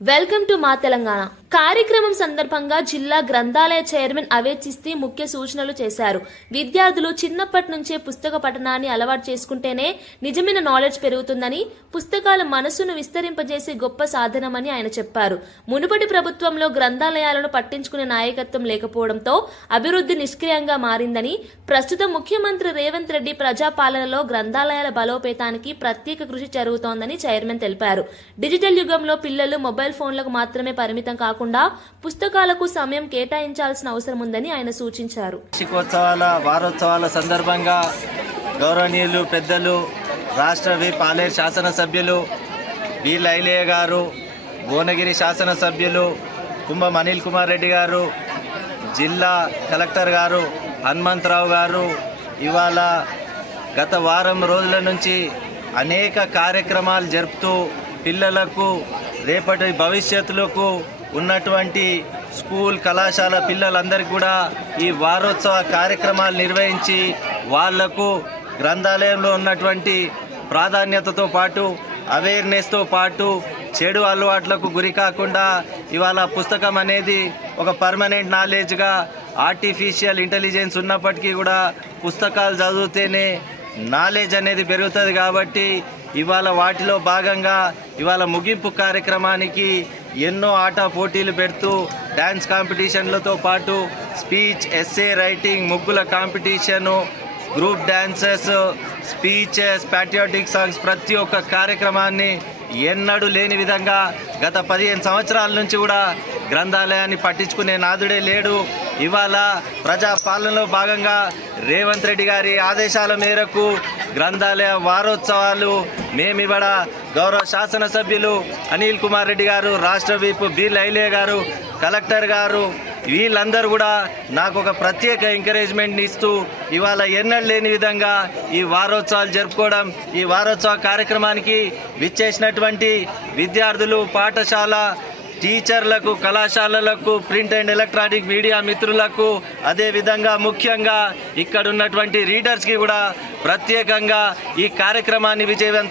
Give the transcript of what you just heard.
Welcome to మా తెలంగాణ కార్యక్రమం సందర్భంగా జిల్లా గ్రంథాలయ చైర్మన్ అవేద్ చిస్తి ముఖ్య సూచనలు చేశారు. విద్యార్థులు చిన్నప్పటి నుంచే పుస్తక పఠనాన్ని అలవాటు చేసుకుంటేనే నిజమైన నాలెడ్జ్ పెరుగుతుందని, పుస్తకాల మనసును విస్తరింపజేసే గొప్ప సాధనమని ఆయన చెప్పారు. మునుపటి ప్రభుత్వంలో గ్రంథాలయాలను పట్టించుకునే నాయకత్వం లేకపోవడంతో అభివృద్ధి నిష్క్రియంగా మారిందని, ప్రస్తుత ముఖ్యమంత్రి రేవంత్ రెడ్డి ప్రజాపాలనలో గ్రంథాలయాల బలోపేతానికి ప్రత్యేక కృషి జరుగుతోందని చైర్మన్ తెలిపారు. డిజిటల్ యుగంలో పిల్లలు మొబైల్ ఫోన్లకు మాత్రమే పరిమితం కాకుండా పుస్తకాలకు సమయం కేటాయించాల్సిన అవసరం ఉందని ఆయన సూచించారు. వారోత్సవాల సందర్భంగా గౌరవనీయులు పెద్దలు రాష్ట్ర పాలేరు శాసనసభ్యులు బి లైలయ్య గారు, భువనగిరి శాసనసభ్యులు కుంభం అనిల్ కుమార్ రెడ్డి గారు, జిల్లా కలెక్టర్ గారు హనుమంతరావు గారు ఇవాళ గత వారం రోజుల నుంచి అనేక కార్యక్రమాలు జరుపుతూ పిల్లలకు రేపటి భవిష్యత్తులకు ఉన్నటువంటి స్కూల్ కళాశాల పిల్లలందరికీ కూడా ఈ వారోత్సవ కార్యక్రమాలు నిర్వహించి వాళ్లకు గ్రంథాలయంలో ఉన్నటువంటి ప్రాధాన్యతతో పాటు అవేర్నెస్తో పాటు చెడు అలవాట్లకు గురి కాకుండా ఇవాళ పుస్తకం అనేది ఒక పర్మనెంట్ నాలెడ్జ్గా ఆర్టిఫిషియల్ ఇంటెలిజెన్స్ ఉన్నప్పటికీ కూడా పుస్తకాలు చదివితేనే నాలెడ్జ్ అనేది పెరుగుతుంది. కాబట్టి ఇవాళ వాటిలో భాగంగా ఇవాళ ముగింపు కార్యక్రమానికి ఎన్నో ఆట పోటీలు పెడుతూ డ్యాన్స్ కాంపిటీషన్లతో పాటు స్పీచ్, ఎస్సే రైటింగ్, ముగ్గుల competition, group dances, speeches, patriotic songs ప్రతి ఒక్క కార్యక్రమాన్ని ఎన్నడూ లేని విధంగా గత 15 సంవత్సరాల నుంచి కూడా గ్రంథాలయాన్ని పట్టించుకునే నాదుడే లేడు. ఇవాళ ప్రజాపాలనలో భాగంగా రేవంత్ రెడ్డి గారి ఆదేశాల మేరకు గ్రంథాలయ వారోత్సవాలు మేమివాడ గౌరవ శాసనసభ్యులు అనిల్ కుమార్ రెడ్డి గారు, రాష్ట్ర విప్ బి లైలయ్య గారు, కలెక్టర్ గారు వీళ్ళందరూ కూడా నాకు ఒక ప్రత్యేక ఎంకరేజ్మెంట్ని ఇస్తూ ఇవాళ ఎన్నడూ లేని విధంగా ఈ వారోత్సవాలు జరుపుకోవడం, ఈ వారోత్సవ కార్యక్రమానికి విచ్చేసినటువంటి విద్యార్థులు, పాఠశాల టీచర్లకు, కళాశాలలకు, ప్రింట్ అండ్ ఎలక్ట్రానిక్ మీడియా మిత్రులకు, అదేవిధంగా ముఖ్యంగా ఇక్కడ ఉన్నటువంటి రీడర్స్కి కూడా ప్రత్యేకంగా ఈ కార్యక్రమాన్ని విజయవంతం